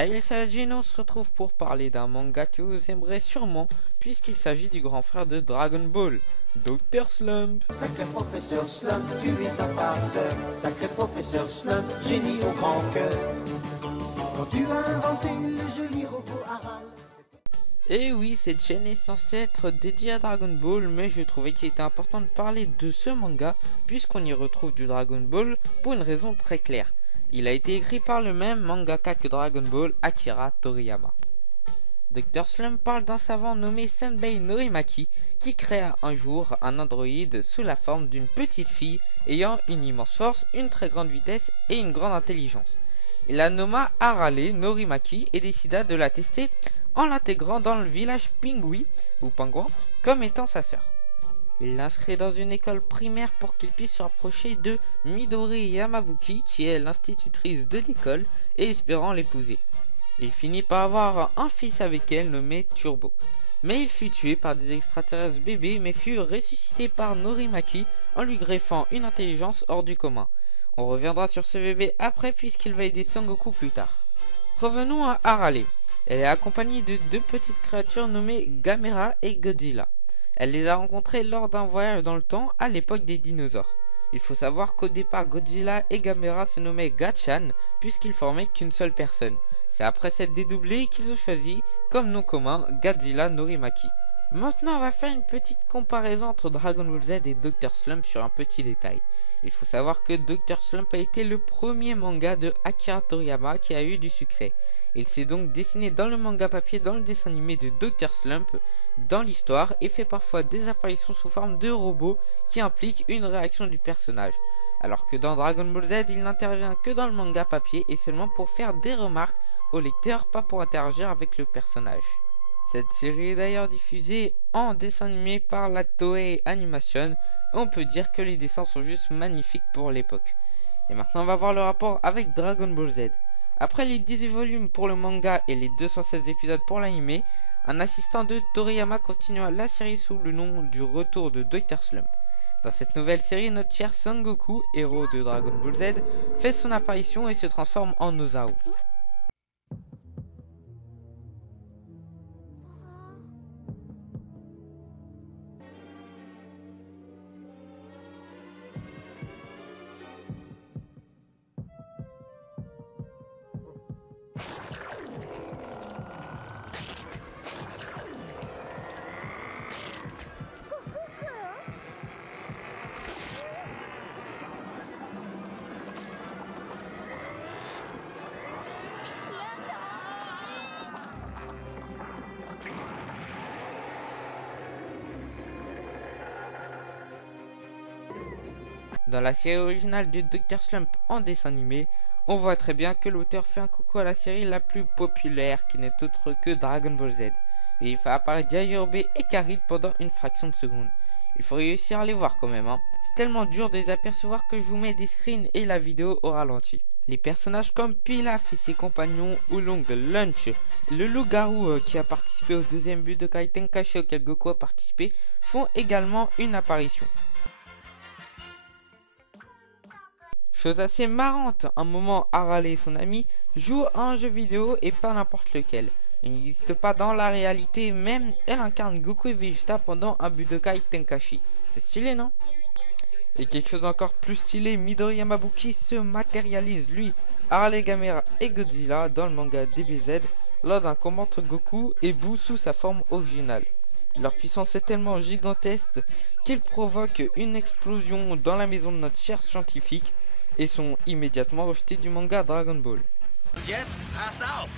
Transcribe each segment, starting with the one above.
Hey, c'est Gino, on se retrouve pour parler d'un manga que vous aimerez sûrement, puisqu'il s'agit du grand frère de Dragon Ball, Dr. Slump. Sacré professeur Slump, tu es un farceur. Sacré professeur Slump, génie au grand cœur. Quand tu as inventé le joli robot Aral. Et oui, cette chaîne est censée être dédiée à Dragon Ball, mais je trouvais qu'il était important de parler de ce manga, puisqu'on y retrouve du Dragon Ball pour une raison très claire. Il a été écrit par le même mangaka que Dragon Ball, Akira Toriyama. Dr. Slump parle d'un savant nommé Senbei Norimaki qui créa un jour un androïde sous la forme d'une petite fille ayant une immense force, une très grande vitesse et une grande intelligence. Il la nomma Arale Norimaki et décida de la tester en l'intégrant dans le village Pingui ou Pingouin comme étant sa sœur. Il l'inscrit dans une école primaire pour qu'il puisse se rapprocher de Midori Yamabuki qui est l'institutrice de l'école et espérant l'épouser. Il finit par avoir un fils avec elle nommé Turbo. Mais il fut tué par des extraterrestres bébés mais fut ressuscité par Norimaki en lui greffant une intelligence hors du commun. On reviendra sur ce bébé après puisqu'il va aider Son Goku plus tard. Revenons à Arale. Elle est accompagnée de deux petites créatures nommées Gamera et Godzilla. Elle les a rencontrées lors d'un voyage dans le temps à l'époque des dinosaures. Il faut savoir qu'au départ Godzilla et Gamera se nommaient Gachan puisqu'ils formaient qu'une seule personne. C'est après s'être dédoublés qu'ils ont choisi comme nom commun Godzilla Norimaki. Maintenant on va faire une petite comparaison entre Dragon Ball Z et Dr. Slump sur un petit détail. Il faut savoir que Dr. Slump a été le premier manga de Akira Toriyama qui a eu du succès. Il s'est donc dessiné dans le manga papier dans le dessin animé de Dr. Slump dans l'histoire et fait parfois des apparitions sous forme de robots qui impliquent une réaction du personnage. Alors que dans Dragon Ball Z, il n'intervient que dans le manga papier et seulement pour faire des remarques au lecteur, pas pour interagir avec le personnage. Cette série est d'ailleurs diffusée en dessin animé par la Toei Animation. On peut dire que les dessins sont juste magnifiques pour l'époque. Et maintenant on va voir le rapport avec Dragon Ball Z. Après les 18 volumes pour le manga et les 216 épisodes pour l'anime, un assistant de Toriyama continua la série sous le nom du retour de Dr. Slump. Dans cette nouvelle série, notre cher Son Goku, héros de Dragon Ball Z, fait son apparition et se transforme en Ozaru. Dans la série originale de Dr. Slump en dessin animé, on voit très bien que l'auteur fait un coucou à la série la plus populaire qui n'est autre que Dragon Ball Z. Et il fait apparaître Yajirobe et Karid pendant une fraction de seconde. Il faut réussir à les voir quand même, hein. C'est tellement dur de les apercevoir que je vous mets des screens et la vidéo au ralenti. Les personnages comme Pilaf et ses compagnons Oolong, Lunch, le loup-garou qui a participé au deuxième but de Kai Tenkaichi auquel Goku a participé font également une apparition. Chose assez marrante, un moment Arale et son ami jouent à un jeu vidéo et pas n'importe lequel. Il n'existe pas dans la réalité, même elle incarne Goku et Vegeta pendant un Budokai Tenkaichi. C'est stylé, non? Et quelque chose d'encore plus stylé, Midori Yamabuki se matérialise lui, Arale, Gamera et Godzilla dans le manga DBZ lors d'un combat entre Goku et Boo sous sa forme originale. Leur puissance est tellement gigantesque qu'ils provoquent une explosion dans la maison de notre cher scientifique et sont immédiatement rejetés du manga Dragon Ball. Jetzt pass auf!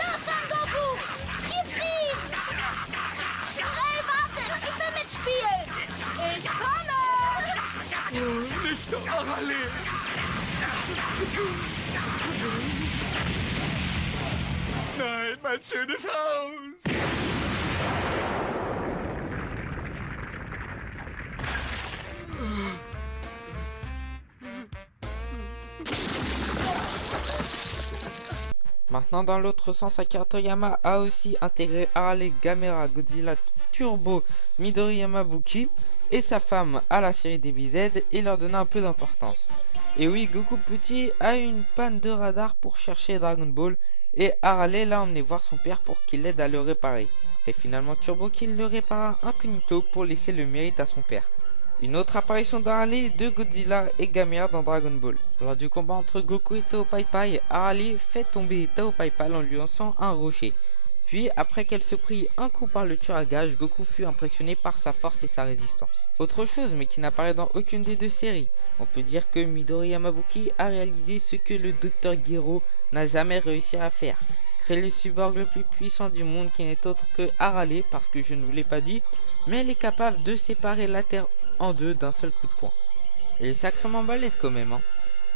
Los, Son Goku! Gib's ihm! Ey, wartet! Ich will mitspielen! Ich komme! Nicht Arale! Nein, mein schönes Haus! maintenant dans l'autre sens, Akira Toriyama a aussi intégré Harley, Gamera, Godzilla, Turbo, Midori Yamabuki et sa femme à la série DBZ et leur donna un peu d'importance. Et oui, Goku petit a eu une panne de radar pour chercher Dragon Ball et Harley l'a emmené voir son père pour qu'il l'aide à le réparer. C'est finalement Turbo qui le répara incognito pour laisser le mérite à son père. Une autre apparition d'Harley, de Godzilla et Gamera dans Dragon Ball. Lors du combat entre Goku et Tao Pai Pai, Harley fait tomber Tao Pai Pai en lui lançant un rocher. Puis, après qu'elle se prit un coup par le tueur à gages, Goku fut impressionné par sa force et sa résistance. Autre chose, mais qui n'apparaît dans aucune des deux séries, on peut dire que Midori Yamabuki a réalisé ce que le Dr Gero n'a jamais réussi à faire. Créer le cyborg le plus puissant du monde qui n'est autre que Harley, parce que je ne vous l'ai pas dit, mais elle est capable de séparer la Terre en deux d'un seul coup de poing. Elle est sacrément balèze quand même, hein.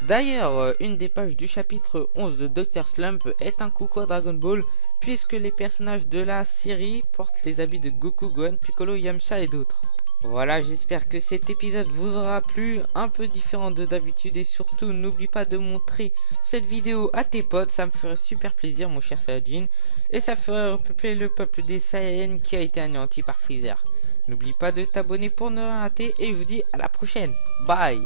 D'ailleurs, une des pages du chapitre 11 de Dr Slump est un coucou à Dragon Ball, puisque les personnages de la série portent les habits de Goku, Gohan, Piccolo, Yamcha et d'autres. Voilà, j'espère que cet épisode vous aura plu, un peu différent de d'habitude, et surtout n'oublie pas de montrer cette vidéo à tes potes, ça me ferait super plaisir mon cher Saiyajin, et ça ferait repeupler le peuple des Saiyans qui a été anéanti par Freezer. N'oublie pas de t'abonner pour ne rien rater et je vous dis à la prochaine. Bye.